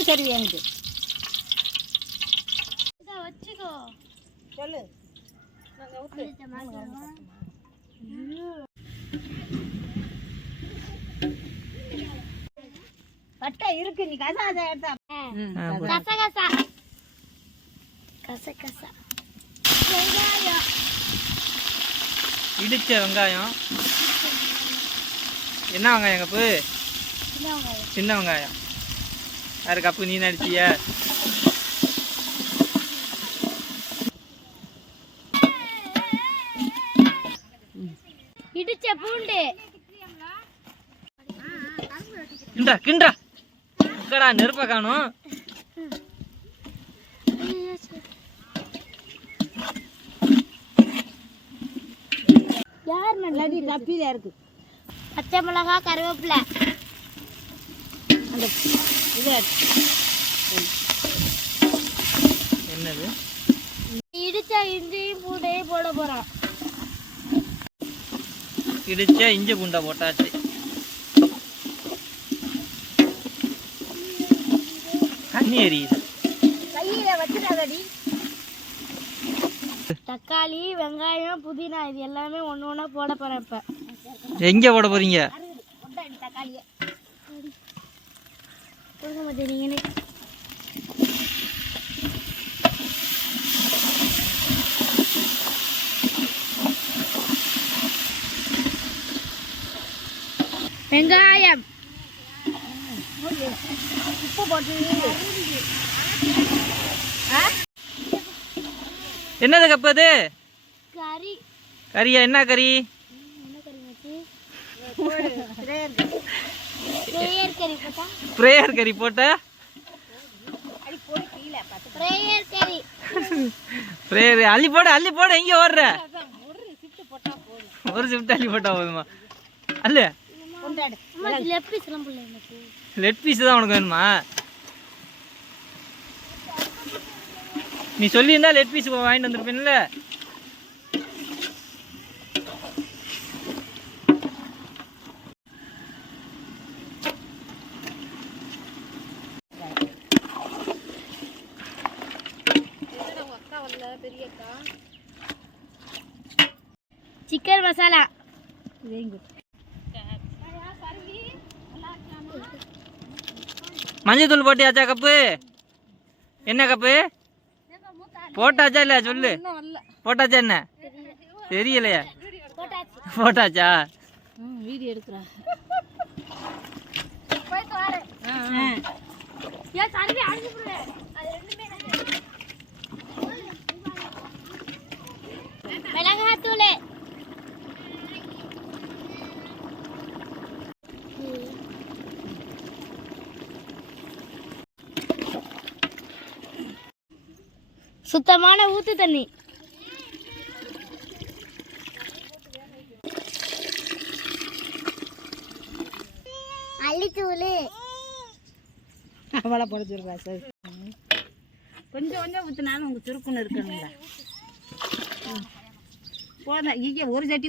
வெங்காயம் சரி எனக்கு வச்சுக்கோ சொல்லு பட்டை இருக்கு நீ கசாத எடுத்தா கசகசா கசகசா வெங்காயம் இடிச்ச வெங்காயம். என்ன வெங்காயம் கப்பு? சின்ன வெங்காயம். யாரு கப்பு நீ நடிச்சிய? இடிச்ச பூண்டு. கிண்டா கிண்டா உக்கடா நெருப்ப காணும். யார் நல்லது கப்பில இருக்கு. பச்சை மிளகாய் கருவேப்பிலை. அந்த இது என்னது? இடிச்ச இஞ்சியும் பூண்டையும் போட போறோம். இடிச்ச இஞ்சி பூண்டை போட்டாச்சு. தண்ணி எரியுது. கையில வச்சுடாதடி. தக்காளி வெங்காயம் புதினா இது எல்லாமே ஒன்று ஒன்றா போட போகிறேன். இப்போ எங்கே போட போறீங்க? தக்காளியை கொடுக்க மாட்டேங்க. வெங்காயம் உப்பு போட்டு என்னது கப்பு அது? கறி. கறியா? என்ன கறி? பிரேயர் கறி போட்ட? பிரேயர் அள்ளி போடு அள்ளி போடு. எங்கே ஓடுற? ஒரு ஷிஃப்ட் அள்ளி போட்டா போதுமா? அல்ல லெட் பீஸ் தான் உனக்கு வேணுமா? நீ சொல்லியிருந்தா லெட் பீஸ் வாங்கிட்டு வந்துருப்பேன்ல. சிக்கன் மசாலா. மஞ்சள் தூள் போட்டியாச்சா கப்பு? என்ன கப்பு போட்டாச்சா இல்லையா சொல்லு. போட்டாச்சா? என்ன தெரியலையா? போட்டாச்சா? வீடியோ எடுக்கிறேன். மிளகாத்தூள். சுத்தமான ஊத்து தண்ணி. அள்ளித்தூள். அவளை படிச்சிருக்கா சரி. கொஞ்சம் கொஞ்சம் ஊற்றினாலும் உங்கள் சுருக்குன்னு இருக்கணுங்களா? போதும். இங்கே ஒரு சட்டி